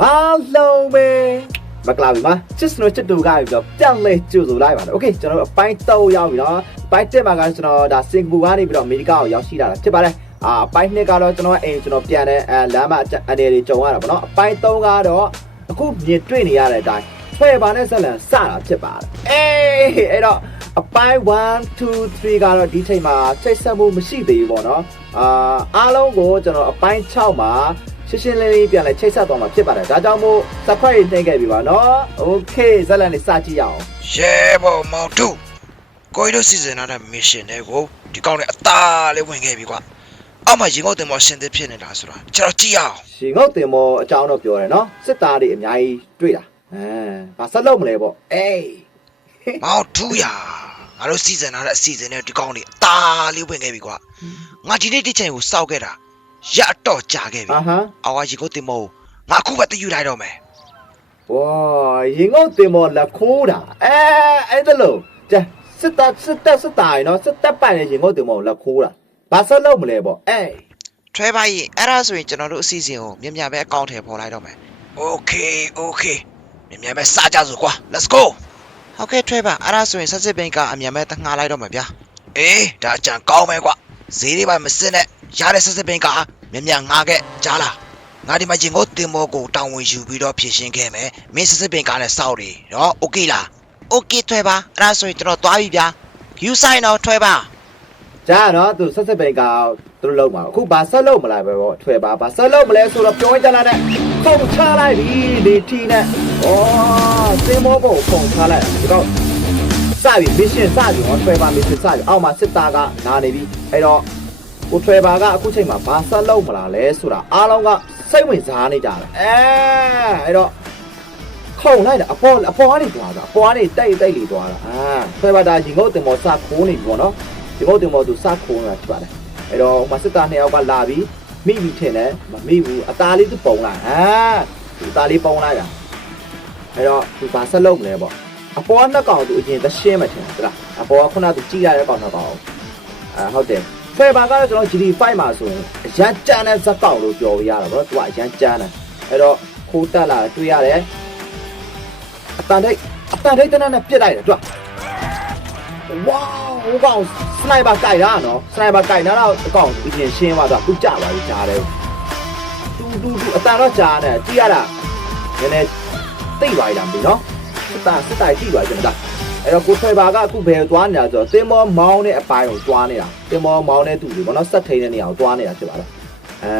အားလုံးပဲမကလာပြီမှာချစ်စနိုချစ်တူကပြီးတော့ပြောင်းလဲကြိုဆိုလိုက်ပါတော့โอเคကျွန်တော်တို့အပိုင်း3ရောက်ပြီเนาะပိုင်း1မှာကကျွန်တော်ဒါစင်ကာပူကနေပြီးတော့အမေရိကကိုရောက်ရှိလာတာဖြစ်ပါတယ်အာအပိုင်း2ကတော့ကျွန်တော်အိမ်ကျွန်တော်ပြန်တဲ့အဲလမ်းမှာအနေတွေကြုံရတာပေါ့เนาะအပိုင်း3ကတော့အခုမြင်တွေ့နေရတဲ့အတိုင်းဆွဲပါနဲ့ဆက်လန်စတာဖြစ်ပါတယ်အေးအဲ့တော့အပိုင်း1 2 3ကတော့ဒီချိန်မှာစိတ်ဆက်မှုမရှိသေးဘူးပေါ့เนาะအာအားလုံးကိုကျွန်တော်အပိုင်း6မှာ ရှင်းရှင်းလင်းလင်းပြန်လဲချိတ်ဆက်သွားမှာဖြစ်ပါတယ်ဒါကြောင့်မို့ subscribe နှိပ်ခဲ့ပြီပါနော် okay ဇက်လန်လေးစကြည့်ရအောင်ရဲဘော်မောင်တူကိုရီးတို့စီစဉ်ထားတဲ့ mission တွေကိုဒီကောင်နဲ့အသားလေးဝင်ခဲ့ပြီကွာအောက်မှာရင်ငုတ်တင်မော်ရှင်သစ်ဖြစ်နေတာဆိုတာကျွန်တော်ကြည့်ရအောင်ရှင်ငုတ်တင်မောအကြောင်းတော့ပြောတယ်နော်စစ်သားတွေအများကြီးတွေ့တာအဲဘာဆက်လုပ်မလဲပေါ့အေးမောင်တူရငါတို့စီစဉ်ထားတဲ့အစီအစဉ်နဲ့ဒီကောင်နဲ့အသားလေးဝင်ခဲ့ပြီကွာငါဒီနေ့ဒီချိန်ကိုစောက်ခဲ့တာ ရအတော့ကြာခဲ့ပြီအာဟမ်အောက်ကရင်ငုတ်တင်မော်ကိုငါအခုပဲတည်ယူလိုက်တော့မယ်ဝါရင်ငုတ်တင်မောလက်ခိုးတာအဲအဲ့ဒါလို့ကျစစ်သားစစ်တပ်စစ်သားရယ်နော်စစ်တပ်ပိုင်နေရင်ငုတ်တင်မောလက်ခိုးတာဘာဆက်လုပ်မလဲပေါ့အေးထွဲပါရင်အဲ့ဒါဆိုရင်ကျွန်တော်တို့အစီအစဉ်ကိုမြင်မြပဲအကောင့်ထဲပေါ်လိုက်တော့မယ် Okay okay မြင်မြပဲစကြစို့ကွာ Let's go ဟုတ်ကဲ့ထွဲပါအဲ့ဒါဆိုရင်ဆက်စစ်ဘိန်းကအမြန်ပဲတငှားလိုက်တော့မယ်ဗျာအေးဒါအကြံကောင်းမယ်ကွာ ဈေးတွေပါမစစ်နဲ့ရတဲ့ဆက်စစ်ဘိန်းကမြင်မြငှားခဲ့ကြားလားငါဒီမှာရင်ကိုတင်မောကိုတောင်းဝင်ယူပြီးတော့ဖြည့်ရှင်းခဲ့မယ်မင်းဆက်စစ်ဘိန်းကလည်းစောက်တယ်နော် Okay လား Okay ထွဲပါအဲ့ဒါဆိုရင်ကျွန်တော်သွားပြီဗျာ You sign တော့ထွဲပါဂျာနော်သူဆက်ဆက်ပိန်ကသူတို့လုံးမှာအခုဘာဆက်လုပ်မလားပဲပေါ့ထွယ်ပါဘာဆက်လုပ်မလဲဆိုတော့ပြောကြလာတဲ့ပုံချလိုက်ပြီဒီထီနဲ့ဩစင်မောပုံပုံချလိုက်ဒီတော့ စပြီ mission စပြီဟောထွယ်ပါ mission စပြီအောက်မှာစစ်သားကနာနေပြီအဲ့တော့ကိုထွယ်ပါကအခုချိန်မှာဘာဆက်လုပ်မလားလဲဆိုတာအားလုံးကစိတ်ဝင်စားနေကြတယ်အဲအဲ့တော့ခုံလိုက်တာအပေါ်အပေါ်ကနေသွားတာအပေါ်ကနေတိတ်တိတ်လီသွားတာအာထွယ်ပါဒါရင်ငုတ်တင်မောစခိုးနေပြီပေါ့နော်ဒီဘုတ်တင်ဘောသူစခိုးနေတာဖြစ်ပါတယ်အဲ့တော့မစစ်သားနှစ်ယောက်ကလာပြီးမိပြီးထင်တယ်မမိဘူးအသားလေးသူပုံလာအာသူအသားလေးပုံလာတာအဲ့တော့သူဘာဆက်လုပ်မလဲပေါ့ အပေါ်ကနှစ်ကောင်သူအရင်သရှင်းမှထင်တယ်လားအပေါ်ကခုနကသူကြည့်ရတဲ့ကောင်နှစ်ကောင်အာဟုတ်တယ်ဖေဘာကတော့ကျွန်တော် GD5 မှာဆိုရင်အရန်ကြမ်းတဲ့ဇက်ကောင်လို့ပြောရတာပေါ့သူကအရန်ကြမ်းတယ်အဲ့တော့ခိုးတက်လာတွေ့ရတယ်အတန်တိတ်အတန်တိတ်တနနဲ့ပြစ်လိုက်တယ်သူကဝေါဟိုကောင်စနိုက်ပါကြိုက်တာနော်စနိုက်ပါကြိုက်တာတော့အကောင်ဒီပြင်ရှင်းသွားတော့သူကြပါပြီကြားတယ်တူတူတူအတန်တော့ကြားတယ်ကြည့်ရတာနည်းနည်းသိပါရတာမသိနော် စစ်တာစစ်တာကြည့်ပါကျွန်တော်အဲ့တော့ကိုထွေပါကအခုဘယ်သွားနေတာဆိုတော့တင်မောမောင်းတဲ့အပိုင်းကိုသွားနေတာတင်မောမောင်းတဲ့သူတွေဘောနော်ဆက်ထိန်တဲ့နေရာကိုသွားနေတာဖြစ်ပါလားအဲ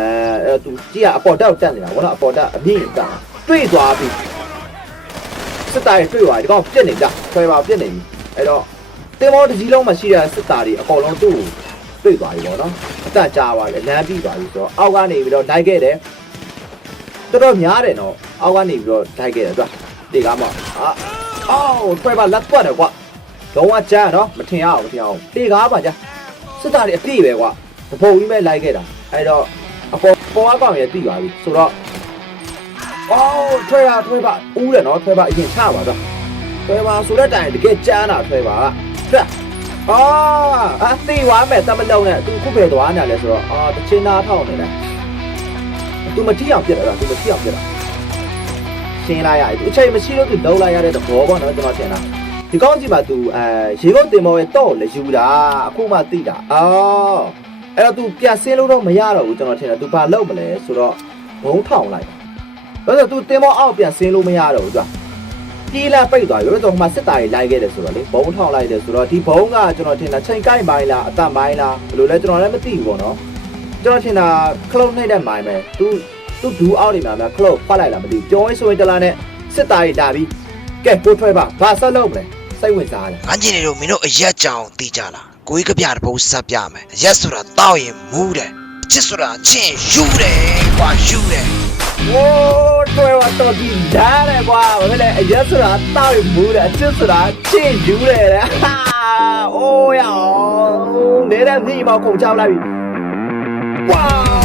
အဲ့သူကြည့်ရအပေါ်တက်တက်နေတာဘောနော်အပေါ်တက်အမြင့်တက်တွေ့သွားပြီစစ်တာတွေ့သွားဒီကောင်ပြစ်နေကြထွေပါပြစ်နေပြီအဲ့တော့တင်မောတစ်ကြီးလုံးမှာရှိတဲ့စစ်သားတွေအကုန်လုံးသူ့ကိုတွေ့သွားပြီပေါ့နော်အတန်ကြာသွားပြီလမ်းပြီးသွားပြီဆိုတော့အောက်ကနေပြီးတော့လိုက်ခဲ့တယ်တော်တော်များတယ်နော်အောက်ကနေပြီးတော့လိုက်ခဲ့တယ်သူက ဒီကားမအာအော်တွေ့ပါလက်ပွက်တယ်ကွာလုံးဝကြားနော်မထင်ရအောင်မထင်အောင်ဒီကားပါကြာစစ်သားတွေအပြည့်ပဲကွာတပုံကြီးပဲလိုက်ခဲ့တာအဲ့တော့အပေါ်ပေါ်အကောင်ရပြီးသွားပြီဆိုတော့အော်ထွဲပါထွဲပါဦးတယ်နော်ထွဲပါအရင်ချပါတော့ထွဲပါဆိုတဲ့တိုင်တကယ်ကြားတာထွဲပါကပြအော်အသိဝါမဲ့တမလုံးနဲ့သူခုပဲသွားနေတယ်ဆိုတော့အာတချင်းသားထောက်နေတယ်သူမတိအောင်ပြစ်တာသူမတိအောင်ပြစ်တာ ရှင်းလိုက်ရတယ်သူအချိန်မရှိလို့သူလုံးလိုက်ရတဲ့သဘောပေါ့နော်ကျွန်တော်ထင်တာဒီကောင်းကြီးမှာသူအဲရေကုတ်တင်မောရဲ့တော့လေယူတာအခုမှသိတာအော်အဲ့တော့သူပြတ်ဆင်းလို့တော့မရတော့ဘူးကျွန်တော်ထင်တာသူဘာလုပ်မလဲဆိုတော့ဘုံထောင်လိုက်ဒါဆိုသူတင်မောအောက်ပြတ်ဆင်းလို့မရတော့ဘူးသူကပြေးလာပိတ်သွားပြီဘယ်တော့မှစစ်သားကြီးလိုက်ခဲ့တယ်ဆိုတော့လေဘုံထောင်လိုက်တယ်ဆိုတော့ဒီဘုံကကျွန်တော်ထင်တာချိန်ကိုက်ပိုင်းလားအတန်ပိုင်းလားဘယ်လိုလဲကျွန်တော်လည်းမသိဘူးပေါ့နော်ကျွန်တော်ထင်တာခလုတ်နှိမ့်တဲ့မိုင်းပဲသူ သူဒူးအောက်နေမှာများခလုတ်ဖတ်လိုက်လားမသိဘူးပြောရင်ဆိုရင်တလားနဲ့စစ်သားကြီးလာပြီးကဲပိုးထွက်ပါဘာဆက်လုပ်မလဲစိတ်ဝင်စားတယ်ငန်းကျင်နေတို့မင်းတို့အရက်ကြောင်သိကြလားကိုကြီးကပြတဲ့ဘုံဆက်ပြမယ်အရက်ဆိုတာတောက်ရင်မူးတယ်ချစ်ဆိုတာချင်းယူတယ်ကွာယူတယ်ဝိုးတွေ့တော့ဒီဓာတ်တယ်ကွာဘာဖြစ်လဲအရက်ဆိုတာတောက်ရမူးတယ်အချစ်ဆိုတာချင်းယူတယ်တဲ့ဟာအိုးရောနေတဲ့မိမောက်ခုန်ချလိုက်ပြီဝေါ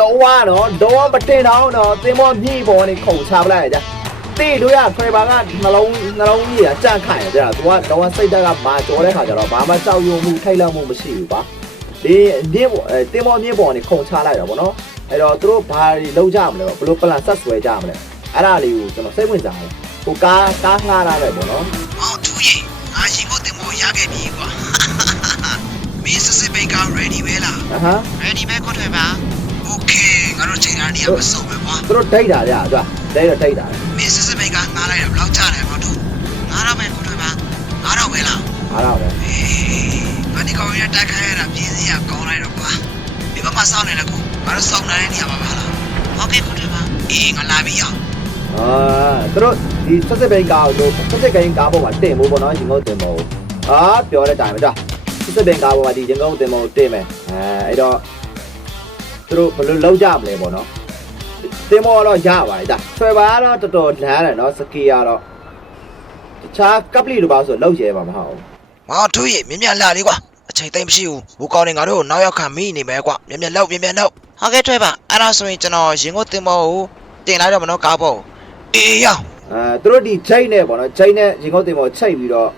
လုံးဝတော့လုံးဝမတင်တော့တော့သင်္ဘောမြည်ပေါ်နေခုန်ချပလိုက်ကြတိတို့ရခွဲပါကနှလုံးနှလုံးကြီးကကြန့်ခိုင်ကြတာသူကလုံးဝစိတ်ဓာတ်ကမာကြောတဲ့ခါကျတော့ဘာမှကြောက်ရွံ့မှုထိတ်လန့်မှုမရှိဘူးပါဒီမြင့်ပေါ်အဲတင်မောမြင့်ပေါ်နေခုန်ချလိုက်တာဗောနော်အဲ့တော့သူတို့ဘာတွေလုပ်ကြမလဲပေါ့ဘယ်လို plan ဆက်ဆွဲကြမလဲအဲ့ဒါလေးကိုကျွန်တော်စိတ်ဝင်စားတယ်ဟိုကားကားငှားရတယ်ပေါ့နော်အော်သူရေငါရှင်ကိုတင်မို့ရခဲ့ပြီကွာမင်းစစ်စစ်ဘိတ်က ready ပဲလားအဟမ်း ready ပဲခွတ်ထွက်ပါ okay ငါတို့ချိန်ထားနေရမစုံပဲကွာသူတို့ဒိတ်တာကြကြဒိတ်တော့ဒိတ်တာမင်းစစ်စစ်ဘိတ်ကငားလိုက်တော့ဘယ်လောက်ချတယ်ဘလို့တို့ငါတော့ပဲခွတ်ထွက်ပါငါတော့ပဲလားအားတော့ပဲအေးငါဒီကောင်ရတက်ခိုင်းရတာပြင်းစရာကောင်းလိုက်တော့ကွာဒီဘက်မှာစောင်းနေလည်းကိုငါတို့စောင်းနေတဲ့နေရာမှာပါလား okay ခွတ်ထွက်ပါအေးငါလာပြီရောအာသူတို့ဒီဆက်စစ်ဘိန်ကားကိုဆက်စစ်ကိန်းကားပေါ်မှာတင်ဖို့ပေါ့နော်ရင်ကုန်တင်ဖို့အာပြောတဲ့အတိုင်းပဲကြာဆက်စစ်ဘိန်ကားပေါ်မှာဒီရင်ကုန်တင်ဖို့တင်မယ်အဲအဲ့တော့သူ တို့ဘယ်လိုလုပ်ကြမလဲပေါ့နော်တင်ဖို့တော့ရပါတယ်ကြာဆွဲပါတော့တော်တော်လမ်းတယ်နော်စကီကတော့တခြားကပ်လီလိုပါဆိုလောက်ရဲပါမဟုတ်ငါတို့ရေမြင်မြလာလေးကွာအချိန်သိမ့်မရှိဘူးဘူကောင်းနေငါတို့ကိုနောက်ရောက်ခံမိနေမယ်ကွာမြင်မြလောက်မြင်မြလောက်ဟုတ်ကဲ့ထွက်ပါအဲ့ဒါဆိုရင်ကျွန်တော်ရင်ကိုတင်မောကိုတင်လိုက်တော့မနော်ကားပေါ့အေးရောအဲသူတို့ဒီချိန်နဲ့ပေါ့နော်ချိန်နဲ့ရင်ကုန်တင်ဖို့ချိန်ပြီးတော့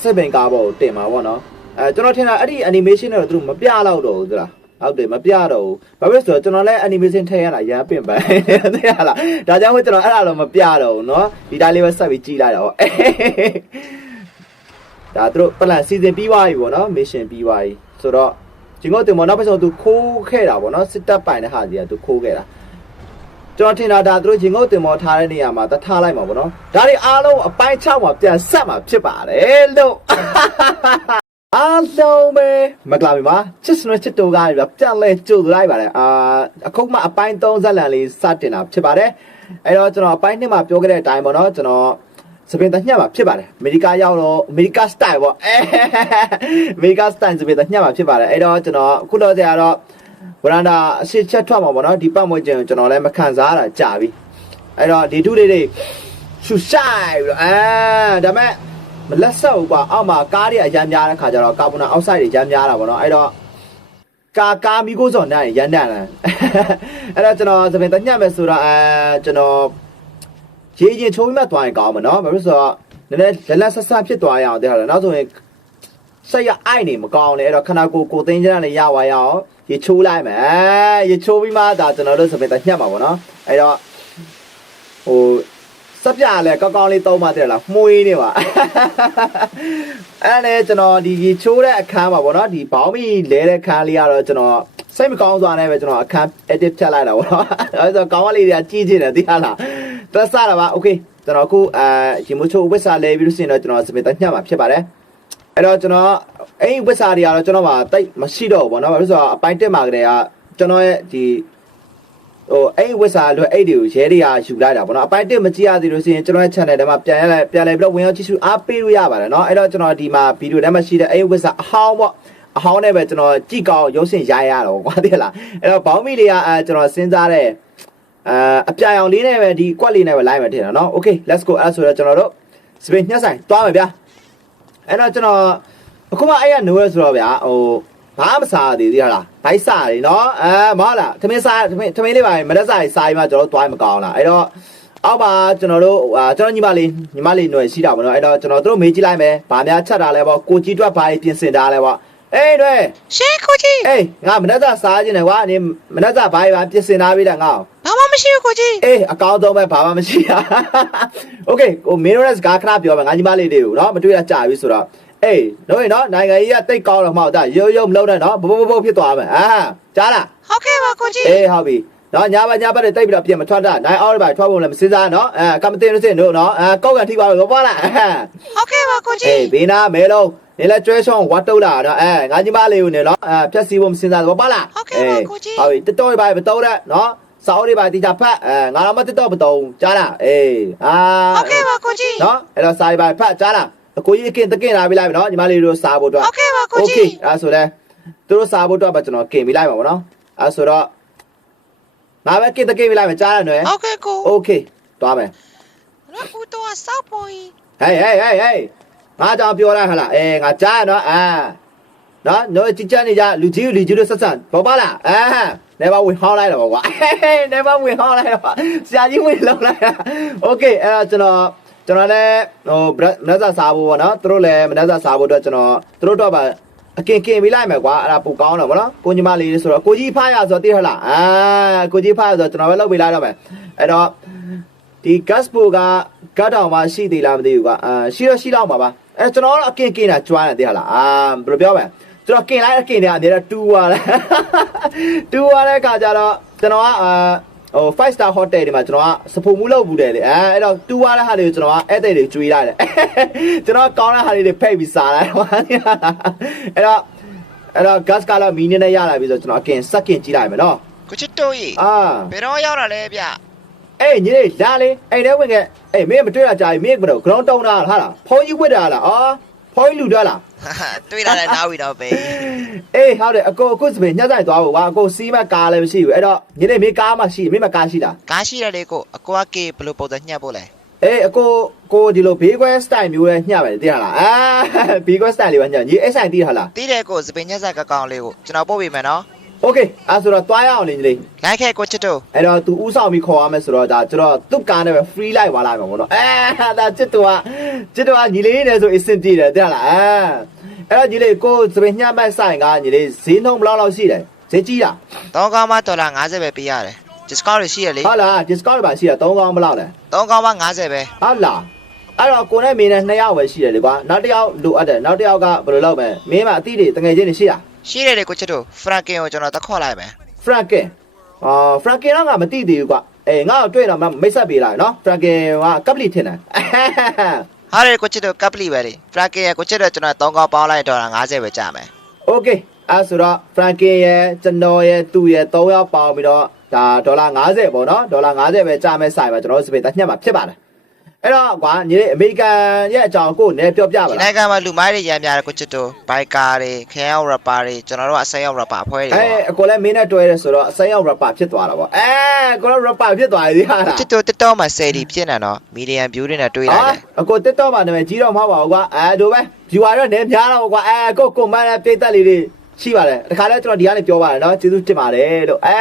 စစ်ဘိန်ကားပေါ်ကိုတင်မှာပေါ့နော်အဲကျွန်တော်ထင်တာအဲ့ဒီ animation တော့သူတို့မပြတော့တော့ဘူးသလား ဟုတ်တယ်မပြတော့ဘူးဘာဖြစ်လို့လဲဆိုတော့ကျွန်တော်လည်း animation ထည့်ရတာရမ်းပင်ပန်းသိရလားဒါကြောင့်မို့ကျွန်တော်အဲ့ဒါတော့မပြတော့ဘူးเนาะဒီတိုင်းလေးပဲဆက်ပြီးကြည့်လိုက်တော့ဒါသူတို့ plan season ပြီးသွားပြီပေါ့နော် mission ပြီးသွားပြီဆိုတော့ဂျင်ကိုတင်မောနောက်ပတ်ဆုံးသူခိုးခဲ့တာပေါ့နော်စစ်တပ်ပိုင်တဲ့ဟာကြီးကသူခိုးခဲ့တာကျွန်တော်ထင်တာဒါသူတို့ဂျင်ကိုတင်မောထားတဲ့နေရာမှာတထားလိုက်မှာပေါ့နော်ဒါတွေအားလုံးအပိုင်း6မှာပြန်ဆက်မှာဖြစ်ပါတယ်လို့ အားလုံးပဲမကလာပြီမှာချစ်စနချစ်တူကားပြပြန်လဲကြိုလိုက်ပါတယ်အာအခုမှအပိုင်း3ဇက်လန်လေးစတင်တာဖြစ်ပါတယ်အဲ့တော့ကျွန်တော်အပိုင်း2မှာပြောခဲ့တဲ့အတိုင်းပေါ့နော်ကျွန်တော်စပင်တညက်မှာဖြစ်ပါတယ်အမေရိကရောက်တော့အမေရိကစတိုင်ပေါ့အဲအမေရိကစတိုင်စပင်တညက်မှာဖြစ်ပါတယ်အဲ့တော့ကျွန်တော်အခုတော့ကြာတော့ဝရန်ဒါအရှိချက်ထွက်မှာပေါ့နော်ဒီပတ်မွေးခြင်းကျွန်တော်လည်းမခံစားရတာကြာပြီအဲ့တော့ဒီထုလေးတွေရှူဆိုင်ပြီးတော့အဲဒါမဲ့ မလက်ဆက်ဘူးကွာအောက်မှာကားတွေအရမ်းများတဲ့ခါကျတော့ကာဗွန်နာအောက်ဆိုက်တွေရမ်းများတာပေါ့နော်အဲ့တော့ကာကာမီကိုစော်နိုင်ရမ်းတန်လာအဲ့တော့ကျွန်တော်သပင်တညက်မယ်ဆိုတော့အဲကျွန်တော်ရေးရင်ချိုးပြီးမှသွားရင်ကောင်းမှာနော်ဘာလို့လဲဆိုတော့နည်းနည်းလက်လက်ဆက်ဆက်ဖြစ်သွားရအောင်တဲ့ဟာလေနောက်ဆိုရင်စိတ်ရအိုက်နေမကောင်းလေအဲ့တော့ခနာကိုကိုသိန်းချမ်းနဲ့ရဝါရအောင်ရေချိုးလိုက်မယ်ရေချိုးပြီးမှဒါကျွန်တော်တို့သပင်တညက်မှာပေါ့နော်အဲ့တော့ဟို စက်ပြလဲကောက်ကောက်လေးသုံးမှတဲ့လားမှုေးနေပါအဲ့ဒါနဲ့ကျွန်တော်ဒီရေချိုးတဲ့အခန်းပါဗောနော်ဒီဘောင်းမီလဲတဲ့အခန်းလေးကတော့ကျွန်တော်စိတ်မကောင်းစွာနဲ့ပဲကျွန်တော်အခန်း edit ဖြတ်လိုက်တာဗောနော်အဲ့ဒါဆိုကောင်းကလေးတွေကကြီးကျင်တယ်သိလားတက်စားတာပါ okay ကျွန်တော်အခုအဲရေမိုးချိုးဝစ်စာလဲပြီးလို့ရှိရင်တော့ကျွန်တော်စပင်တက်ညှမှာဖြစ်ပါတယ်အဲ့တော့ကျွန်တော်အဲ့ဒီဝစ်စာတွေကတော့ကျွန်တော်မှာတိတ်မရှိတော့ဘူးဗောနော်ဘာလို့ဆိုတော့အပိုင်းတက်မှာကလေးကကျွန်တော်ရဲ့ဒီ ဟိုအဲ့ဝစ်စာအတွက်အဲ့တွေကိုရဲတွေကယူလိုက်တာပေါ့နော်အပိုင်းတစ်မကြည့်ရသေးလို့ဆိုရင်ကျွန်တော်ရဲ့ channel ထဲမှာပြန်ရလိုက်ပြန်လဲပြီးတော့ဝင်ရောက်ကြည့်ရှုအားပေးလို့ရပါတယ်နော်အဲ့တော့ကျွန်တော်ဒီမှာဗီဒီယိုထဲမှာရှိတဲ့အဲ့ဝစ်စာအဟောင်းပေါ့အဟောင်းနဲ့ပဲကျွန်တော်ကြည်ကောင်းရုပ်ရှင်ရိုက်ရတော့ကွာတဲ့လားအဲ့တော့ဘောင်းမီလေးကအဲကျွန်တော်စဉ်းစားတဲ့အာအပြာရောင်လေးနဲ့ပဲဒီကွက်လေးနဲ့ပဲလိုက်မယ်ထင်တာနော် okay let's go အဲ့ဆိုတော့ကျွန်တော်တို့စပင်ညှက်ဆိုင်သွားမယ်ဗျာအဲ့တော့ကျွန်တော်အခုမှအဲ့ရနိုးရဆိုတော့ဗျာဟို ဘာမစားသေးသေးလားဘိုက်စားတယ်နော်အဲမဟုတ်လားသမင်းစားသမင်းသမင်းလေးပါမရက်စားစားပြီးမှကျွန်တော်တို့တွိုင်းမကောင်းလားအဲ့တော့အောက်ပါကျွန်တော်တို့ဟာကျွန်တော်ညီမလေးညီမလေးຫນွယ်ရှိတာပေါ့နော်အဲ့တော့ကျွန်တော်တို့မေးကြည့်လိုက်မယ်ဗာများချက်တာလဲပေါ့ကိုကြီးတွက်ဘာပြင်ဆင်တာလဲပေါ့အေးຫນွယ် ရှေးကိုကြီး အေးငါမရက်စားစားခြင်းတယ်ကွာနေမရက်စားဘာဘာပြင်ဆင်ထားပြီးတာငါ့ ဘာမှမရှိဘူးကိုကြီး အေးအကောင်းဆုံးပဲဘာမှမရှိတာโอเคကိုမင်းတို့ကစကားခဏပြောပါငါညီမလေးတွေကိုနော်မတွေ့ရကြပြီဆိုတော့ အေးတို့ရင်နော်နိုင်ငံကြီးကတိတ်ကောင်းတော့မဟုတ်တာရုပ်ရုပ်မလုပ်နဲ့နော်ဘဘဘဘဖြစ်သွားမယ်အာကြားလားဟုတ်ကဲ့ပါကိုကြီးအေးဟုတ်ပြီနော်ညာဘညာဘက်တွေတိတ်ပြီးတော့ပြင်မထွက်တာနိုင်အောက်တွေပါထွက်ဖို့လည်းမစင်စားနော်အဲကမတင်လို့စင်တို့နော်အဲကောက်ကန်ထိပါလို့ပေါ့လားဟုတ်ကဲ့ပါကိုကြီးအေးဘေးနာမဲလုံးနေလဲကျွဲဆောင်ဝတ်တုတ်လာနော်အဲငါညီမလေးကိုနေနော်အဲဖြက်စီဖို့မစင်စားတော့ပေါ့လားဟုတ်ပြီတတော်တွေပါမတော်တဲ့နော်စောင်းတွေပါတီချာဖတ်အဲငါတော့မတက်တော့မတုံကြားလားအေးအာဟုတ်ကဲ့ပါကိုကြီးနော်အဲ့တော့စာရီပါဖတ်ကြားလား အကိုကြီးအကင်တကင်လာပြီလိုက်နော်ညီမလေးတို့စာဖို့တော့ ဟုတ်ကဲ့ပါကို โอเค ကြီး အဲ့ဆိုလဲသူတို့စာဖို့တော့ပဲကျွန်တော်ကင်ပြီးလိုက်ပါဗောနော်အဲ့ဆိုတော့ငါပဲကင်တကင်ပြီးလိုက်မယ်ကြားရနော် ဟုတ်ကဲ့ကို โอเคသွားမယ် ရပူတော့စောက်ပေါ်ကြီး ဟေးဟေးဟေးဟေးငါကြောင်ပြောလိုက်ဟလားအေးငါကြားရနော်အာနော်နော်ကြည်ကြနေကြလူကြီးလူကြီးတို့ဆက်ဆက်ဘောပါလားအာနေပါဝင်ဟောင်းလိုက်တော့ကွာနေပါဝင်ဟောင်းလိုက်တော့ဆရာကြီးဝင်လောက်လိုက်โอเคအဲ့တော့ကျွန်တော် ကျွန်တော်လည်းဟိုမနက်စာစားဖို့ပေါ့နော်သူတို့လည်းမနက်စာစားဖို့အတွက်ကျွန်တော်သူတို့တော့ပါအကင်ကင်ပေးလိုက်မယ်ကွာအဲ့ဒါပိုကောင်းတော့ဗောနော်ကိုညီမလေးဆိုတော့ကိုကြီးဖားရဆိုတော့သိရလားအာကိုကြီးဖားရဆိုတော့ကျွန်တော်ပဲလုပ်ပေးလိုက်တော့မယ်အဲ့တော့ဒီ gas pool ကဂတ်တောင်မှာရှိသေးလားမသိဘူးကွာအာရှိတော့ရှိတော့မှာပါအဲ့ကျွန်တော်တော့အကင်ကင်တာကျွမ်းတယ်သိရလားအာဘယ်လိုပြောမလဲကျွန်တော်ကင်လိုက်အကင်တွေအများတော့တူသွားတယ်တူသွားတဲ့အခါကျတော့ကျွန်တော်ကအာ ဟို5 star hotel တွေမှာကျွန်တော်ကစဖုံမှုလုပ်ဘူးတယ်လေအဲအဲ့တော့တူသွားတဲ့ဟာတွေကိုကျွန်တော်ကဧည့်သည်တွေကျွေးလိုက်တယ်ကျွန်တော်ကောင်းတဲ့ဟာတွေဖိတ်ပြီးစားလိုက်ဟောအဲ့တော့အဲ့တော့ gas ကလည်းမီနစ်နဲ့ရလာပြီဆိုတော့ကျွန်တော်အကင်စက်ကင်ကြည့်လိုက်မယ်နော်ကိုချစ်တို့ကြီးအာဘယ်တော့ရောက်လာလဲဗျအေးညီလေးလာလေအဲ့ထဲဝင်ခဲ့အေးမင်းမတွေ့တာကြာပြီမင်းကတော့ ground တုံးတာဟာလားဖုန်းကြီးဝစ်တာလားအော် ဖုန်းကြီးလူတော့လားတွေးလာတဲ့နားဝီတော့ပဲအေးဟုတ်တယ်အကိုအခုစပင်ညှက်ဆိုင်သွားဖို့ကွာအကိုစီးမကားလည်းမရှိဘူးအဲ့တော့ညီလေးမင်းကားမှရှိမင်းမကားရှိလားကားရှိတယ်လေကိုအကွာကေဘယ်လိုပုံစံညှက်ဖို့လဲအေးအကိုကိုဒီလိုဘေးကွဲ style မျိုးနဲ့ညှပ်မယ်သိရလားအာဘေးကွဲ style လေးပဲညှပ်ညီအဲ့ဆိုင်သိရလားတီးတယ်ကိုစပင်ညက်ဆိုင်ကကောင်းလေးကိုကျွန်တော်ပို့ပေးမယ်နော် โอเคအဲ့ဆိုတော့တွားရအောင်လေညီလေး လိုက်ခဲ့ကိုချစ်တို့ အဲ့တော့ तू ဥဆောင်ပြီးခေါ်ရမယ်ဆိုတော့ဒါကျွန်တော်သူ့ကားနဲ့ပဲ free လိုက်သွားလိုက်မှာပေါ့နော်အဲဒါချစ်တူကချစ်တူကညီလေးနဲ့ဆိုအဆင်ပြေတယ်သိရလားအဲအဲ့တော့ညီလေးကိုစပင်ညှပ်မဲ့ဆိုင်ကညီလေးဈေးနှုန်းဘယ်လောက်လောက်ရှိတယ်ဈေးကြီးလား တောင်းကောင်းမှဒေါ်လာ50ပဲပေးရတယ် discount တွေရှိရလေ ဟုတ်လား discount ပါရှိတာ3កောင်းဘယ်လောက်လဲ တောင်းကောင်းမှ50ပဲ ဟုတ်လားအဲ့တော့ကိုနဲ့မင်းနဲ့2ယောက်ပဲရှိတယ်လေကွာနောက်တစ်ယောက်လိုအပ်တယ်နောက်တစ်ယောက်ကဘယ်လိုလုပ်မလဲမင်းမအတိတွေတငယ်ချင်းတွေရှိလား ရှိတယ်လေကိုချစ်တို့ franken ကိုကျွန်တော်တက်ခေါ်လိုက်မယ် Franken အာ Franken တော့ငါမသိသေးဘူးကွာအေးငါ့ကိုတွေ့တော့မှမိတ်ဆက်ပေးလိုက်နော် Franken ကကပ်ပလီထင်တယ်ဟာလေကိုချစ်တို့ကပ်ပလီပဲလေ franken ရဲ့ကိုချစ်တို့ကျွန်တော်တောင်းကောင်းပေါင်းလိုက်ဒေါ်လာ50ပဲကြာမယ် Okay အဲ့ဆိုတော့ Franken ရဲ့ကျွန်တော်ရဲ့သူ့ရဲ့3ယောက်ပေါင်းပြီးတော့ဒါဒေါ်လာ50ပေါ့နော်ဒေါ်လာ50ပဲကြာမဲ့ဆိုင်ပါကျွန်တော်တို့စပယ်တက်ညက်မှာဖြစ်ပါတယ် အဲ့တော့ကွာညီလေးအမေရိကန်ရဲ့အကြောင်းကိုနည်းပြောပြပါဒီလားနိုင်ငံမှာလူမိုင်းတွေရမ်းများတယ်ကိုချစ်တို့ဘိုက်ကာတွေခရမ်းရပ်ပါတွေကျွန်တော်တို့အစိမ်းရောက်ရပ်ပါအဖွဲတွေအဲပေါ့အကိုလည်းမင်းနဲ့တွဲရဲဆိုတော့အစိမ်းရောက် rapper ဖြစ်သွားတာပေါ့အဲကိုလည်း rapper ဖြစ်သွားပြီဟာလားချစ်တို့တက်တော့မှာဆယ်ဒီဖြစ်နေတော့မီဒီယံ view တွေနဲ့တွေးလိုက်တယ်အကို TikTok မှာနာမည်ကြီးတော့မဟုတ်ပါဘူးကွာအဲတို့ပဲ viewer တော့နည်းများတော့ကွာအဲကိုကိုမန်းနဲ့ပြည့်တက်လေးတွေရှိပါတယ်တခါလဲကျွန်တော်ဒီကနေပြောပါတယ်နော်ကျေးဇူးတင်ပါတယ်လို့အဲ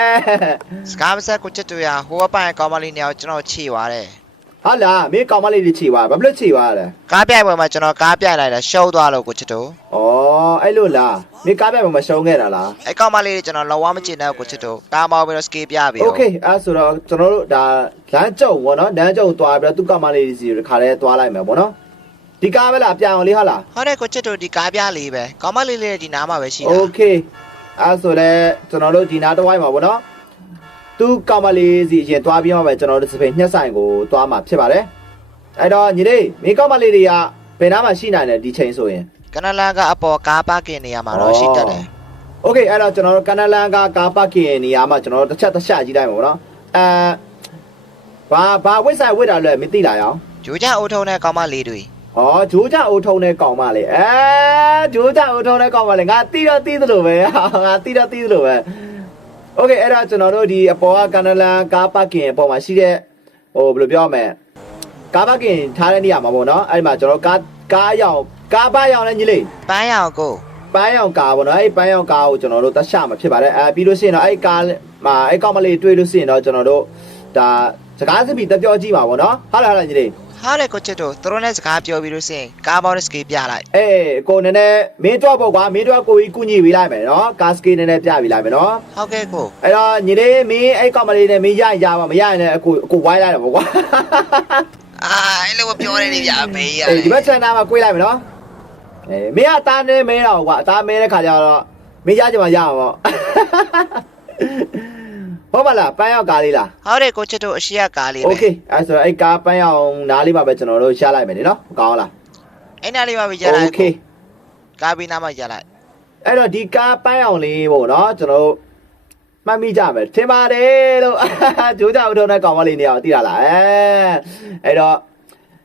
စကားမဆက်ကိုချစ်တို့ရဟိုဘက်ပိုင်းကောင်းမလေးနှစ်ယောက်ကျွန်တော်ချေသွားတယ် ဟုတ်လားမင်းကောင်မလေးတွေခြေပါဘာဖြစ်လို့ခြေပါလဲ ကားပြိုင်ပွဲမှာကျွန်တော်ကားပြိုင်လိုက်တာရှုံးသွားလို့ကိုချစ်တို့ ဩအဲ့လိုလားမင်းကားပြိုင်မှာမရှုံးခဲ့တာလား အဲ့ကောင်မလေးတွေကျွန်တော်လောဝမချင်တဲ့ကိုချစ်တို့ကားမောင်းပြီးတော့ scale ပြပြီး โอ တော့ เคအဲ့ဆိုတော့ကျွန်တော်တို့ဒါလမ်းကြုံပေါ့နော်လမ်းကြုံသွားပြီးတော့သူ့ကောင်မလေးတွေစီတခါလဲသွားလိုက်မယ်ပေါ့နော်ဒီကားပဲလားပြန်အောင်လေးဟုတ်လား ဟုတ်တယ်ကိုချစ်တို့ဒီကားပြလေးပဲကောင်မလေးလေးဒီနားမှာပဲရှိတာ โอเคအဲ့ဆိုလဲကျွန်တော်တို့ဒီနားတစ်ဝိုင်းမှာပေါ့နော် သူကောင်မလေးစီအရင်သွားပြီးမှပဲကျွန်တော်တို့စပင်ညှက်ဆိုင်ကိုသွားမှာဖြစ်ပါတယ်အဲ့တော့ညီလေးမင်းကောင်မလေးတွေကဘယ်နားမှာရှိနိုင်လဲဒီချိန်ဆိုရင် ကနလာကအပေါ်ကားပါကင်နေရမှာတော့ရှိတတ်တယ် โอเคအဲ့တော့ကျွန်တော်တို့ကနလန်ကကားပါကင်နေရာမှာကျွန်တော်တို့တစ်ချက်တစ်ချက်ကြည့်လိုက်မှာပေါ့နော်အဲဘာဘာဝစ်ဆိုင်ဝစ်တာလဲမသိလားရောင် ဂျိုးကြအိုးထုံးတဲ့ကောင်မလေးတွေ ဩဂျိုးကြအိုးထုံတဲ့ကောင်မလေးအဲဂျိုးကြအိုးထုံတဲ့ကောင်မလေးငါတီးတော့တီးသလိုပဲငါတီးတော့တီးသလိုပဲ โอเคအဲ့တော့ကျွန်တော်တို့ဒီအပေါ်ကကနလန်ကားပါကင်အပေါ်မှာရှိတဲ့ဟိုဘယ်လိုပြောမလဲကားပါကင်ထားတဲ့နေရာမှာပေါ့နော်အဲ့ဒီမှာကျွန်တော်ကားကားရောင်ကားပါရောင်လဲညီလေး ပန်းရောင်ကို ပန်းရောင်ကားပေါ့နော်အဲ့ဒီပန်းရောင်ကားကိုကျွန်တော်တို့တက်ရှမှာဖြစ်ပါတယ်အဲပြီးလို့ရှိရင်တော့အဲ့ဒီကားမှာအဲ့ကောင်မလေးတွေ့လို့ရှိရင်တော့ကျွန်တော်တို့ဒါစကားစပီတက်ပြောကြည့်ပါပေါ့နော်ဟုတ်လားဟုတ်လားညီလေး ဟာလေကိုချစ်တို့သူတို့နဲ့စကားပြောပြီးလို့ရှိရင်ကားမောင်းတဲ့ scale ပြလိုက်အေးကိုနည်းနည်းမင်းတော့ပေါ့ကွာမင်းတော့ကိုကြီးကုညီပေးလိုက်မယ်နော်ကားစကေးနည်းနည်းပြပေးလိုက်မယ်နော်ဟုတ်ကဲ့ကိုအဲ့တော့ညီလေးမင်းအဲ့ကောင်မလေးနဲ့မင်းရရင်ရပါမရရင်လည်းအကိုအကိုဝိုင်းလိုက်တော့ပေါ့ကွာအာအဲ့လိုပြောနေနေပြဘေးရအေးဒီဘက်ချန်နာမှာကိုလိုက်မယ်နော်အေးမင်းကအသားနဲ့မဲတော့ကွာအသားမဲတဲ့ခါကျတော့မင်းရကြမှာရမှာပေါ့ ဟုတ်ပါလားပန်းရောက်ကားလေးလား ဟုတ်တယ်ကိုချစ်တို့အရှိရကားလေး โอ ပဲ เคအဲ့ဆိုတော့အဲ့ကားပန်းရောက်နားလေးမှာပဲကျွန်တော်တို့ရှားလိုက်မယ်နိနော်ကောင်းလား အဲ့နားလေးပါပဲရလိုက် โอเค ကားပြီးနားမှာရလိုက် အဲ့တော့ဒီကားပန်းအောင်လေးပေါ့နော်ကျွန်တော်တို့မှတ်မိကြမယ်ထင်ပါတယ်လို့ ဂျိုးကြဦးထုံးတဲ့ကောင်မလေးနေအောင်သိရလားအဲအဲ့တော့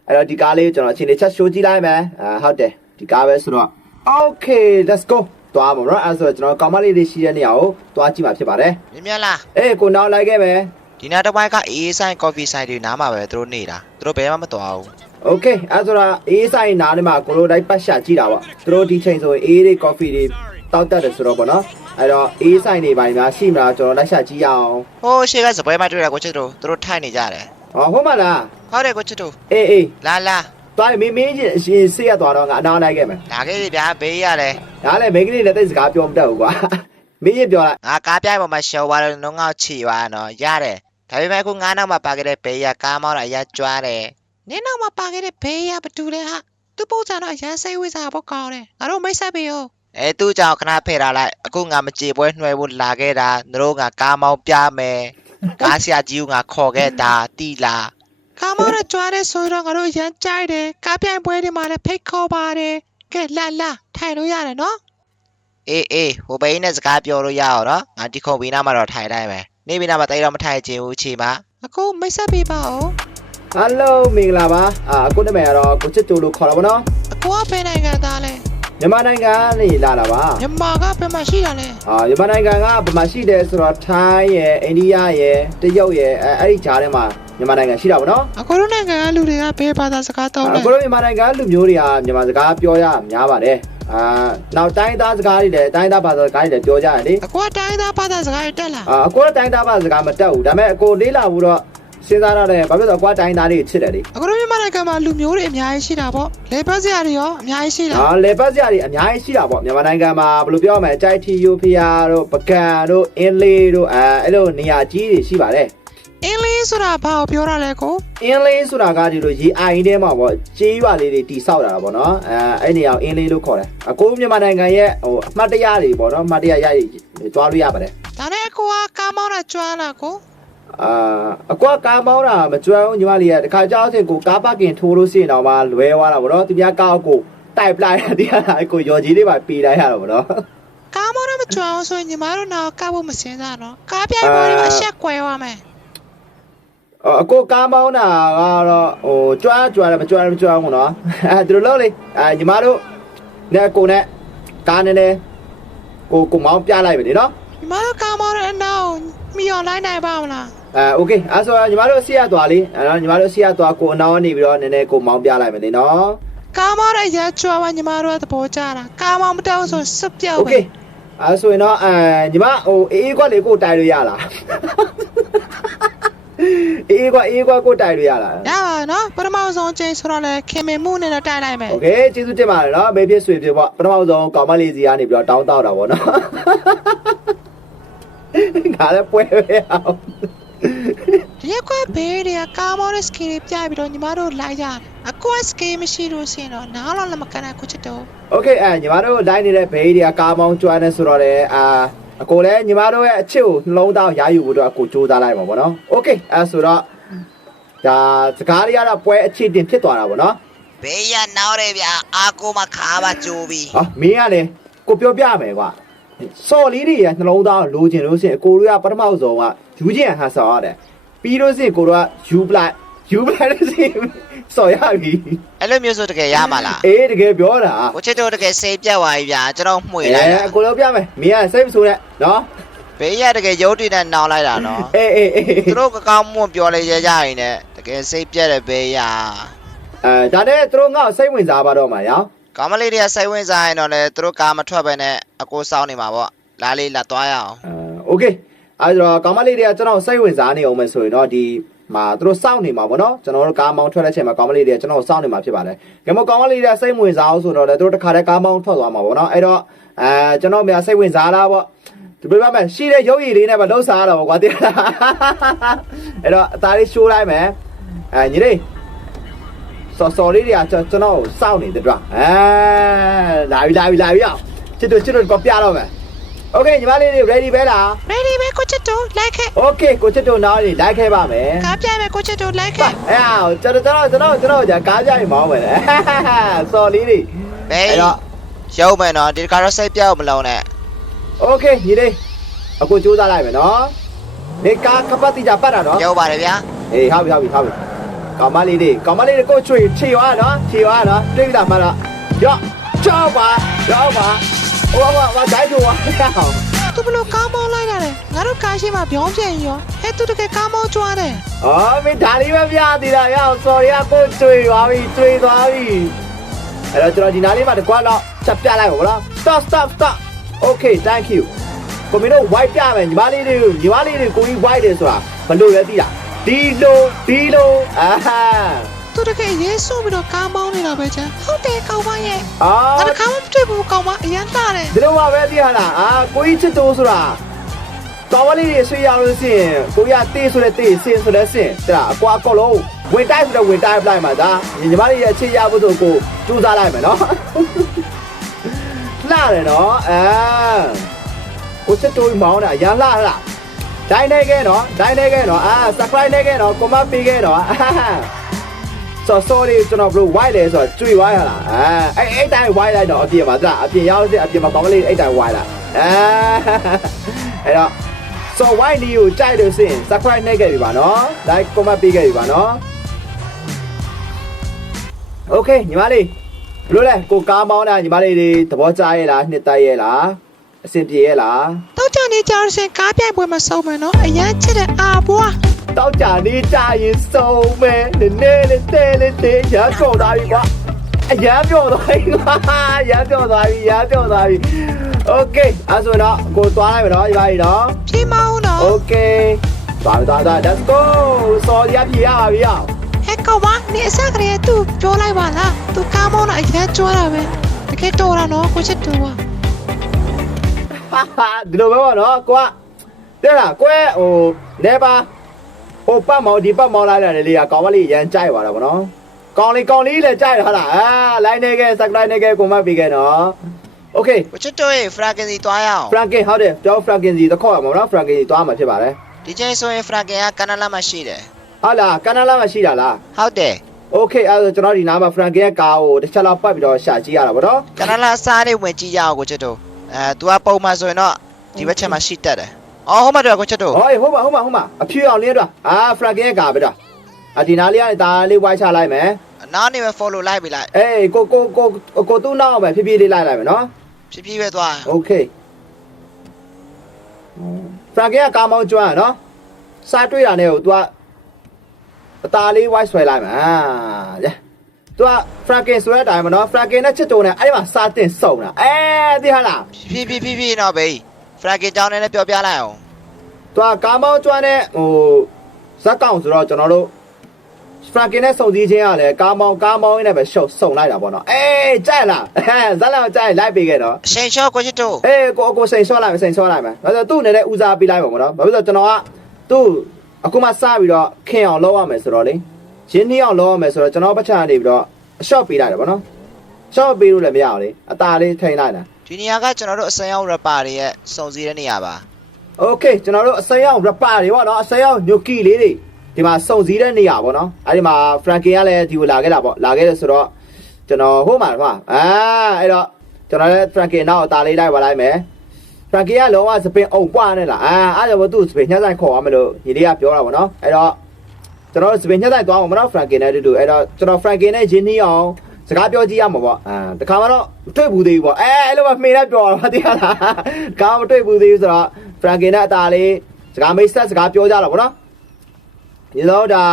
အဲ့တော့ဒီကားလေးကျွန်တော်အချိန်လေးချက်ရှိုးကြည့်လိုက်မယ်အာဟုတ်တယ်ဒီကားပဲဆိုတော့ okay let's go သွားပါတော့အဲ့ဆိုတော့ကျွန်တော်ကောင်မလေးတွေရှိတဲ့နေရာကိုသွားကြည့်မှာဖြစ်ပါတယ်မြင်မြင်လားအေးကိုနောက်လိုက်ခဲ့မယ်ဒီနားတစ်ပိုင်းကအေးဆိုင်ကော်ဖီဆိုင်တွေနားမှာပဲသူတို့နေတာသူတို့ဘယ်မှမတော်ဘူး okay အဲ့ဆိုတော့အေးဆိုင်နားထဲမှာကိုလိုတိုင်းပတ်ရှာကြည့်တာပေါ့သူတို့ဒီချိန်ဆိုရင်အေးတွေ coffee တွေတောက်တတ်တယ်ဆိုတော့ပေါ့နော်အဲ့တော့အေးဆိုင်တွေပိုင်းများရှိမလားကျွန်တော်လိုက်ရှာကြည့်ရအောင်ဟိုးရှေ့ကစပွဲမှာတွေ့တာကိုချစ်တို့သူတို့ထိုင်နေကြတယ်ဟောဟုတ်မလားဟုတ်တယ်ကိုချစ်တို့အေးအေးလာလာ သွားရင်မင်းမင်းချင်းအရှင်ဆေးရသွားတော့ငါအနားလိုက်ခဲ့မယ်လာခဲ့ပြီဗျာဘေးရတယ်ဒါလည်းမိန်းကလေးနဲ့တိတ်စကားပြောမတတ်ဘူးကွာမင်းရင်ပြောလိုက်ငါကားပြိုင်ပေါ်မှာရှော်သွားတယ်နှုံးငေါက်ချီသွားနော်ရတယ်ဒါပေမဲ့အခုငါးနောက်မှာပါခဲ့တဲ့ဘေးရကားမောင်းတာအရကြွားတယ်နင်းနောက်မှာပါခဲ့တဲ့ဘေးရဘတူလဲဟာသူ့ပုံစံတော့အရန်စိတ်ဝိစားဖို့ကောင်းတယ်ငါတို့မိတ်ဆက်ပြီရောအဲသူ့ကြောင့်ခဏဖယ်ထားလိုက်အခုငါမကြေပွဲနှွှဲဖို့လာခဲ့တာတို့ငါကားမောင်းပြမယ်ကားဆရာကြီးကငါခေါ်ခဲ့တာတီလာ ကားမောင်းနဲ့ကြွားတဲ့ဆိုတော့ငါတို့ရန်ကြိုက်တယ်ကားပြိုင်ပွဲတွေမှာလည်းဖိတ်ခေါ်ပါတယ်ကဲလာလာထိုင်လို့ရတယ်နော်အေးအေးဟိုဘိန်းနဲ့စကားပြောလို့ရအောင်နော်ငါဒီခုံဘီနာမှာတော့ထိုင်တိုင်းပဲနေဘီနာမှာတိုက်တော့မထိုင်ချင်ဘူးအချိန်မှာအခုမိတ်ဆက်ပေးပါဦးဟယ်လိုမင်္ဂလာပါအာအခုနာမည်ကတော့ကိုချစ်တူလို့ခေါ်တာဗောနော်အခုကဘယ်နိုင်ငံသားလဲ မြန်မာနိုင်ငံနေလာတာပါမြန်မာကဘယ်မှာရှိတာလဲအာမြန်မာနိုင်ငံကဗမာရှိတယ်ဆိုတော့ထိုင်းရယ်အိန္ဒိယရယ်တရုတ်ရယ်အဲအဲ့ဒီဂျားထဲမှာမြန်မာနိုင်ငံရှိတာဗောနော်အခုတို့နိုင်ငံကလူတွေကဘယ်ဘာသာစကားသုံးလဲအခုလိုမြန်မာနိုင်ငံလူမျိုးတွေကမြန်မာစကားပြောရများပါတယ်အာနောက်တိုင်းသားစကားတွေလည်းတိုင်းသားဘာသာစကားတွေလည်းပြောကြတယ်လေအခုကတိုင်းသားဘာသာစကားတွေတက်လာအာအကိုကတိုင်းသားဘာသာစကားမတက်ဘူးဒါပေမဲ့အကိုလေးလာဘူးတော့ စဉ်းစားရတယ်ဘာဖြစ်လို့အကွာတိုင်းသားတွေချစ်တယ်လေအခုတို့မြန်မာနိုင်ငံမှာလူမျိုးတွေအများကြီးရှိတာပေါ့လေပတ်စရာတွေရောအများကြီးရှိတာအာလေပတ်စရာတွေအများကြီးရှိတာပေါ့မြန်မာနိုင်ငံမှာဘယ်လိုပြောရမလဲအကြိုက်ထီယိုဖီယာတို့ပကံတို့အင်းလေးတို့အဲအဲ့လိုနေရာကြီးတွေရှိပါတယ်အင်းလေးဆိုတာဘာကိုပြောတာလဲကိုအင်းလေးဆိုတာကဒီလိုရေအိုင်ထဲမှာပေါ့ကြေးရွာလေးတွေတီဆောက်တာပေါ့နော်အဲအဲ့နေရာကိုအင်းလေးလို့ခေါ်တယ်အကိုမြန်မာနိုင်ငံရဲ့ဟိုအမှတ်တရတွေပေါ့နော်အမှတ်တရရရတွားလို့ရပါတယ်ဒါနဲ့အကူကကားမောင်းတာကြွားလာကို အာအကွာကားမောင်းတာမကျွမ်းဘူးညီမလေးကတခါကြောက်စင်ကိုကားပါကင်ထိုးလို့ရှိရင်တော့မှလွဲသွားတာပေါ့နော်သူများကားကိုတိုက်ပလိုက်တရားလာကိုရော်ကြီးလေးပါပေးလိုက်ရတာပေါ့နော်ကားမောင်းတာမကြွားအောင်ဆိုရင်ညီမတို့နောက်ကားဖို့မစင်းစားတော့ကားပြိုင်ပွဲတွေမှာအဆက်ကွဲသွားမယ်အော်အကိုကားမောင်းတာကတော့ဟိုကြွားကြွားတယ်မကြွားတယ်မကြွားဘူးနော်အဲဒီလိုလို့လေအဲညီမတို့နဲ့ကိုနဲ့ကားနဲ့နဲ့ကိုကိုမောင်းပြလိုက်ပြီလေနော်ညီမတို့ကားမောင်းတဲ့အနောက်မီအောင်လိုက်နိုင်ပါမလားအဲ okay အဲဆိုညီမတို့ဆီရသွားလေအဲတော့ညီမတို့ဆီရသွားကိုအနောက်ကနေပြီးတော့နည်းနည်းကိုမောင်းပြလိုက်မယ်လေနော်ကားမောင်းရရချွာပါညီမတို့သဘောကျတာကားမောင်းမတောင်းဆိုစပြောက်ပဲ okay အဲဆိုရင်တော့အဲညီမဟိုအေးအေးကွက်လေးကိုတိုင်လို့ရလားအေးအေးကွက်အေးအေးကွက်ကိုတိုင်လို့ရလားရပါနော်ပထမဆုံးချင်းဆိုတော့လေခင်မင်မှုနဲ့တိုက်လိုက်မယ် okay ကျေးဇူးတင်ပါတယ်နော်မေဖြစ်ဆွေဖြစ်ပေါ့ပထမဆုံးကောင်မလေးစီကနေပြီးတော့တောင်းတောက်တာပေါ့နော်ငါလည်းပွဲပဲအောင် ရက်ခွက်ဘေးတွေကကာမောတဲ့စကီတွေပြပြီးတော့ညီမတို့လိုက်ရတယ်အခုစကီမရှိလို့ရှင်တော့နားတော့လည်းမကန်ဘူးချစ်တော့ Okay အဲညီမတို့လိုက်နေတဲ့ဘေးတွေကကာမောင်းကျွမ်းနေဆိုတော့လေအာအကိုလည်းညီမတို့ရဲ့အချစ်ကိုနှလုံးသားရာယူဖို့တော့အကိုစူးစမ်းလိုက်မှာပေါ့နော်။ Okay အဲဆိုတော့ဒါစကားတွေကတော့ပွဲအချစ်တင်ဖြစ်သွားတာပေါ့နော်ဘေးရနောက်ရဲဗျာအာကိုမခါပါကြိုးပြီး။ဟာမင်းကလည်းကိုပြောပြမယ်ကွာ။စော်လေးတွေရနှလုံးသားကိုလိုချင်လို့ရှိရင်အကိုတို့ကပထမဆုံးကယူချင်ဟန်ဆောင်ရတယ် ပြီးလို့ရှိရင်ကိုတို့ကယူပလိုက်ယူပလိုက်လို့ရှိရင်စော်ရပြီ အဲ့လိုမျိုးဆိုတကယ်ရမှာလား အေးတကယ်ပြောတာ ကိုချစ်တို့တကယ်စိတ်ပြတ်သွားပြီဗျာကျွန်တော်မှွေ အဲ လိုက်တာ အကိုလုံးပြမယ်မင်းကစိတ်မဆိုးနဲ့နော် ဘေးရတကယ်ရုပ်တည်နဲ့နောင်လိုက်တာနော် အေးအေးအေး သူတို့ကကောင်းမွန်ပြောလေရကြရင်လည်းတကယ်စိတ်ပြတ်တယ်ဘေးရ အဲဒါနဲ့သူတို့ငါ့ကိုစိတ်ဝင်စားပါတော့မှာရော ကောင်းမလေးတွေကစိတ်ဝင်စားရင်တော့လေသူတို့ကားမထွက်ပဲနဲ့အကိုစောင်းနေမှာပေါ့လာလေးလာသွားရအောင် အဲโอเค အဲဒါတော့ကောင်မလေးတွေကကျွန်တော်စိတ်ဝင်စားနေအောင်မယ်ဆိုရင်တော့ဒီမှာသူတို့စောင့်နေမှာပေါ့နော်ကျွန်တော်တို့ကားမောင်းထွက်တဲ့ချိန်မှာကောင်မလေးတွေကကျွန်တော်စောင့်နေမှာဖြစ်ပါတယ်။ကဲမကောင်မလေးတွေကစိတ်ဝင်စားအောင်ဆိုတော့လေသူတို့တစ်ခါတည်းကားမောင်းထွက်သွားမှာပေါ့နော်။အဲ့တော့အဲကျွန်တော်များစိတ်ဝင်စားလားပေါ့ဒီပြပါမယ်ရှိတဲ့ရုပ်ရည်လေးနဲ့ပဲလှုပ်ရှားရတော့ပေါ့ကွာတိလား။အဲ့တော့အသားလေးရှိုးလိုက်မယ်။အဲညီလေးစော်စော်လေးတွေကကျွန်ကျွန်တော်ကိုစောင့်နေတယ်တွေ့အဲလာပြီလာပြီလာပြီအောင်ချစ်တို့ချစ်တို့ကပြတော့မယ်။ Okay ညီမလေးတွေ ready ပဲလား ready ပဲကိုချစ်တို့လိုက်ခဲ့ โอเคကိုချစ်တို့နားလေးလိုက်ခဲ့ပါမယ် ကားပြိုင်မယ်ကိုချစ်တို့လိုက် ပါ ခဲ့ အဲ့ဟာကျွန်တော်ကျွန်တော်ကျွန်တော်ကျွန်တော်ကြာကားကြရင်မောင်းမယ်လေစော်လေးတွေ ဘေး အဲ့တော့ ရုပ်မယ်နော်ဒီကားတော့စိတ်ပြတ်မလုံးနဲ့ โอเคညီလေးအခုကြိုးစားလိုက်မယ်နော်နေကားကပတ်တိကြပတ်တာနော် ရုပ်ပါတယ်ဗျာ အေးဟုတ်ပြီဟုတ်ပြီဟုတ်ပြီကောင်မလေးတွေကိုင်မလေးတွေကိုချွေချေသွားနော်ချေသွားနော်တွေ့ပြီလားမလားရော့ချောပါရော့ပါ ဟိုဘာဘာဒိုက်တော့ဟောသူဘလို့ကားမောင်းလိုက်တာလေငါတို့ကားရှိမှပြောင်းပြန်ရောဟဲ့သူတကယ်ကားမောင်းကြွားတယ်အော်မင်းဒါလေးပဲပြသေးတာရောစော်ရီကကိုချွေသွားပြီချွေသွားပြီအဲ့တော့ကျွန်တော်ဒီနားလေးမှာတကွာတော့ချက်ပြလိုက်ပါဗလား stop stop stop okay thank you ကိုမင်းတို့ white ပြမယ်ညီမလေးတွေညီမလေးတွေကိုကြီး white တယ်ဆိုတာဘလို့လဲသိလားဒီလိုဒီလိုအာဟာ သူတတကယ်ရေးဆိုးပြီးတော့ကားမောင်းနေတာပဲချမ်းဟုတ်တယ်ကောင်မရဲ့အာငါတခါမှမတွေ့ဘူးကောင်မအရန်လှတယ်ဒီလိုပါပဲသိရလားအာကိုကြီးချစ်တိုးဆိုတာတော်ဝလေးတွေဆွေးရလို့ရှိရင်ကိုကြီးကတေးဆိုတဲ့တေးစင်ဆိုတဲ့စင်တဲ့အကွာကောလုံးဝင်တိုက်ဆိုတဲ့ဝင်တိုက်ပလိုက်မှာဒါညီမလေးရဲ့ချစ်ရဖို့ဆိုကိုကြိုးစားလိုက်မယ်နော်လှတယ်နော်အာကိုချစ်တိုးမောင်းတာရလှလှဒိုင်းနေခဲ့နော်ဒိုင်းနေခဲ့နော်အာ subscribe နေခဲ့နော် comment ပေးခဲ့နော် အာဆို sorry ကျွန်တော်ဘလို့ white လဲဆိုတော့ကျွေဝိုင်းရလားအဲအဲ့အဲ့တိုင်း white လိုက်တော့အပြင်မှာဒါအပြင်ရောက်တဲ့အပြင်မှာကောင်းကလေးအဲ့တိုင်း white လာအဲအဲ့တော့ so white နီကိုကြိုက်လို့စင် subscribe နှိပ်ခဲ့ပြီပါနော် like comment ပေးခဲ့ပြီပါနော် okay ညီမလေးဘလို့လဲကိုကားမောင်းတာညီမလေးတွေသဘောကျရဲ့လားနှစ်တိုက်ရဲ့လားအဆင်ပြေရဲ့လားတော့ကြနေကြလို့ရှင်ကားပြိုင်ပွဲမှာစုံမယ်နော်အရန်ချစ်တဲ့အာဘွား တောက်ကြနေကြရင်စုံမယ်နည်းနည်းလေးတဲလေးတဲရကောက်သွားပြီကွာအရမ်းပြောသွားပြီကွာရမ်းပြောသွားပြီရမ်းပြောသွားပြီ okay အဲ့ဆိုတော့ကိုသွားလိုက်မယ်နော်ညီမကြီးနော်ပြေးမအောင်နော် Okay သွားသွားသွား let's go စော်ရပြရပါပြီအောင်ဟဲ့ကောင်မနေအစကလေးသူပြောလိုက်ပါလားသူကားမောင်းတာအရန်ကြွားတာပဲတကယ်တော်တာနော်ကိုချစ်တူကဟာဟာဒီလိုပဲပေါ့နော်ကိုကတဲ့လားကိုရဲ့ဟိုနေပါ ဟိုပတ်မောင်ဒီပတ်မောင်လိုက်တယ်လေကကောင်းမလေးရမ်းကြိုက်ပါတော့ဗောနော်ကောင်းလေးကောင်းလေးလည်းကြိုက်ရလားအာလိုင်းနေခဲ့ subscribe နေခဲ့ကိုမပေးခဲ့နော် Okay ကိုချစ်တူရဲ့ဖရာကင်စီတွားရအောင် Franken ဟုတ်တယ်ကျွန်တော် Franken စီတော့ခေါ်ရမှာနော် Franken စီသွားမှာဖြစ်ပါတယ်ဒီချိန်ဆိုရင်ဖရာကင်ကကနလာမှာရှိတယ်ဟုတ်လားကနလာမှာရှိတာလားဟုတ်တယ် Okay အဲ့ဒါကျွန်တော်ဒီနားမှာ Franken ရဲ့ကားကိုတစ်ချက်လောက်ပတ်ပြီးတော့ရှာကြည့်ရတာဗောနော်ကနလာစားလေးဝင်ကြည့်ရအောင်ကိုချစ်တူအဲ तू ကပုံမှန်ဆိုရင်တော့ဒီဘက်ချက်မှာရှိတတ်တယ် အော်ဟုတ်မှတော့ကိုချစ်တူ ဟောဟုတ်ပါဟုတ်ပါဟုတ်ပါအဖြူအောင်လင်းတော့အာ Franken ရဲ့ကားပဲတော့အဒီနားလေးကဒါလေးဝိုင်းချလိုက်မယ် နားနေပဲ follow လိုက်ပြီလိုက် အေးကိုကိုကိုကိုသူ့နောက်ပဲဖြည်းဖြည်းလေးလိုက်လိုက်မယ်နော် ဖြည်းဖြည်းပဲသွား Okay ဖရန်ကဲကကားမောင်းကျွမ်းရနော်စားတွေ့တာနဲ့ကို तू ကအตาလေးဝိုက်ဆွဲလိုက်မှာည तू ကဖရန်ကင်ဆွဲတဲ့အတိုင်းမနော်ဖရန်ကင်နဲ့ချစ်တုံနဲ့အဲ့ဒီမှာစားတင်စုံတာအဲသိဟလား ဖြည်းဖြည်းဖြည်းဖြည်းတော့ဘေး ဖရာကင်ကြောင်းနဲ့လည်းပြောပြလိုက်အောင်သူကကားမောင်းကျွမ်းတဲ့ဟိုဇက်ကောင်ဆိုတော့ကျွန်တော်တို့ဖရန်ကင်နဲ့စုံစည်းခြင်းကလည်းကားမောင်းကားမောင်းရင်းနဲ့ပဲရှုပ်စုံလိုက်တာပေါ့နော်အေးကြိုက်လားအဲဇက်လောက်ကြိုက်လိုက်ပေးခဲ့တော့အချိန်ချောကိုချစ်တူအေးကိုအကိုစိန်ဆော့လိုက်မယ်စိန်ဆော့လိုက်မယ်ဒါဆိုသူ့အနေနဲ့ဦးစားပေးလိုက်ပါမနော်ဘာဖြစ်လို့ကျွန်တော်ကသူ့အခုမှစပြီးတော့ခင်အောင်လုပ်ရမယ်ဆိုတော့လေရင်းနှီးအောင်လုပ်ရမယ်ဆိုတော့ကျွန်တော်ပတ်ချာနေပြီးတော့အရှော့ပေးလိုက်တယ်ဗောနော်ရှော့ပေးလို့လည်းမရအောင်လေအตาလေးထိန်လိုက်တာ ဒီနေရာကကျွန်တော်တို့အစမ်းရောက် rapper တွေရဲ့စုံစည်းတဲ့နေရာပါ โอเคကျွန်တော်တို့အစမ်းရောက်ရပါတွေဗောနော်အစမ်းရောက်ညိုကီလေးတွေဒီမှာစုံစည်းတဲ့နေရဗောနော်အဲဒီမှာဖရန်ကင်ကလည်းဒီကိုလာခဲ့တာဗောလာခဲ့တယ်ဆိုတော့ကျွန်တော်ဟိုမှာဟိုမှာအာအဲ့တော့ကျွန်တော်လည်းဖရန်ကင်နောက်အตาလေးလိုက်ပါလိုက်မယ် ဖရန်ကီကလုံးဝစပင်အုံပွားနေလားအာအားကြောင့်သူ့စပင်ညှက်ဆိုင်ခေါ်ရမလို့ညီလေးကပြောတာဗောနော်အဲ့တော့ကျွန်တော်စပင်ညှက်ဆိုင်သွားအောင်မနော်ဖရန်ကီနဲ့တူတူအဲ့တော့ကျွန်တော်ဖရန်ကီနဲ့ရင်းနှီးအောင် စကားပြောကြည့်ရမှာဗောအာတခါမှတော့တွေ့ဘူးသေးဘူးဗောအဲအဲ့လိုမှမှေလိုက်ပြောတာသိရလားတခါမှမတွေ့ဘူးသေးဘူးဆိုတော့ဖရန်ကီနဲ့အตาလေးစကားမိတ်ဆက်စကားပြောကြတော့ဗောနော်ဒီတော့ဒါ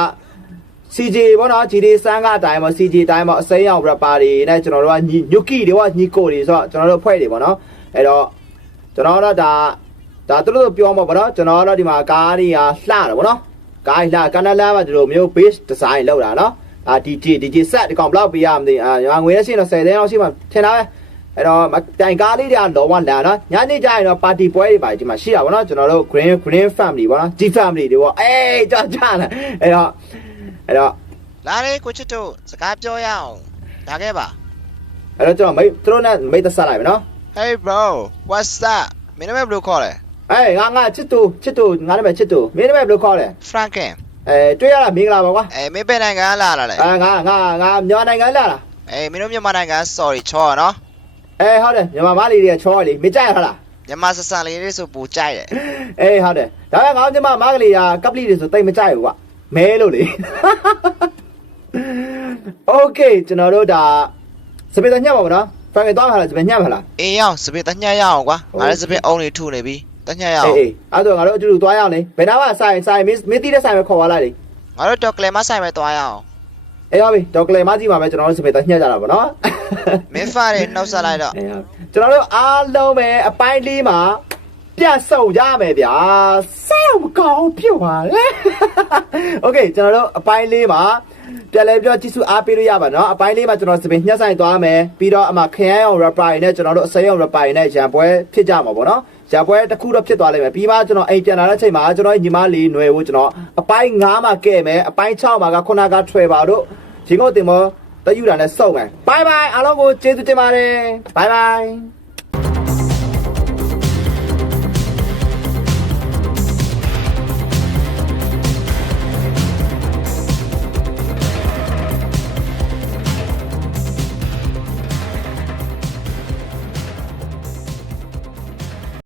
CJ ဘောနော် GD စမ်းကအတိုင်းပေါ့ CJ အတိုင်းပေါ့အစိမ်းအောင် rapper တွေနဲ့ကျွန်တော်တို့ကညီညွကီတွေပေါ့ညီကိုတွေဆိုတော့ကျွန်တော်တို့ဖွဲ့တွေပေါ့နော်အဲ့တော့ကျွန်တော်တို့ဒါဒါသူတို့ပြောမှာပေါ့နော်ကျွန်တော်တို့ဒီမှာကားတွေကလှတယ်ပေါ့နော်ကားလှကနလာမှာဒီလိုမျိုး base design လောက်တာနော် အာ DJ DJ set ဒီကောင်ဘလောက်ပေးရမသိအာညီမငွေရရှိတော့10သိန်းလောက်ရှိမှထင်တာပဲအဲ့တော့တိုင်ကားလေးတွေကလောမလာနော်ညနေကျရင်တော့ party ပွဲတွေပါဒီမှာရှိတာပေါ့နော်ကျွန်တော်တို့ green green family ပေါ့နော် G family တွေပေါ့အေးကြာကြာလာအဲ့တော့အဲ့တော့လာလေကိုချစ်တူစကားပြောရအောင်ဒါခဲ့ပါအဲ့တော့ကျွန်တော်မိတ်သူတို့နဲ့မိတ်သက်ဆက်လိုက်မယ်နော် Hey bro what's up မင်းနာမည်ဘယ်လိုခေါ်လဲအေးငါငါချစ်တူချစ်တူငါနာမည်ချစ်တူမင်းနာမည်ဘယ်လိုခေါ်လဲ Franken အဲတွေ့ရတာမင်္ဂလာပါကွာအဲမင်းပဲနိုင်ငံလာလာလေအာငါငါငါမြန်မာနိုင်ငံလာလားအေးမင်းတို့မြန်မာနိုင်ငံ sorry ချောရနော်အဲဟုတ်တယ်မြန်မာမလေးတွေကချောလေမကြိုက်ဟုတ်လားမြန်မာဆဆန်လေးတွေဆိုပူကြိုက်တယ်အေးဟုတ်တယ်ဒါပေမဲ့ငါတို့မြန်မာမကလေးကကပလီတွေဆိုတိတ်မကြိုက်ဘူးကွာမဲလို့လေ Okay ကျွန်တော်တို့ဒါစပယ်တညပါဘောနော်ဖန်ရသွားမှာလားစပယ်ညပါလားအေးရောက်စပယ်တညရအောင်ကွာငါလည်းစပယ်အုံးတွေထုနေပြီ တညက်ရအောင် အေးအေးအဲ့တော့ငါတို့အတူတူသွားရအောင်လေဘယ်နာမှဆိုင်ဆိုင်မင်းမင်းတီးတဲ့ဆိုင်ပဲခေါ်သွားလိုက်လေ ငါတို့တော့ကလမဆိုင်ပဲသွားရအောင် အေးဟုတ်ပြီဒေါက်ကလေးမကြီးမှာပဲကျွန်တော်တို့စပယ်တညက်ကြတာဗောနော် မင်းဖားတွေနှုတ်ဆက်လိုက်တော့ အေးဟုတ်ကျွန်တော်တို့အားလုံးပဲအပိုင်းလေးမှာပြတ်ဆုံရမယ်ဗျာဆဲ တော့မကောင်းဖြစ်သွားလေโอเคကျွန်တော်တို့အပိုင်းလေးမှာပြန်လဲပြောကြည့်စုအားပေးလို့ရပါเนาะအပိုင်းလေးမှာကျွန်တော်စပင်ညှက်ဆိုင်သွားမယ်ပြီးတော့အမှခရမ်းအောင် rapper နဲ့ကျွန်တော်တို့အစိမ်းအောင် rapper နဲ့ရံပွဲဖြစ်ကြမှာပေါ့เนาะ ရံပွဲတစ်ခုတော့ဖြစ်သွားလိမ့်မယ်ပြီးမှကျွန်တော်အိမ်ပြန်လာတဲ့ချိန်မှာကျွန်တော်ညီမလေးຫນွယ်ကိုကျွန်တော်အပိုင်း9မှာကဲ့မယ်အပိုင်း6မှာကခုနကထွယ်ပါတို့ရင်ကုန်တင်မောတယူတာနဲ့စုံမယ်ဘိုင်ဘိုင်အားလုံးကိုကျေးဇူးတင်ပါတယ်ဘိုင်ဘိုင်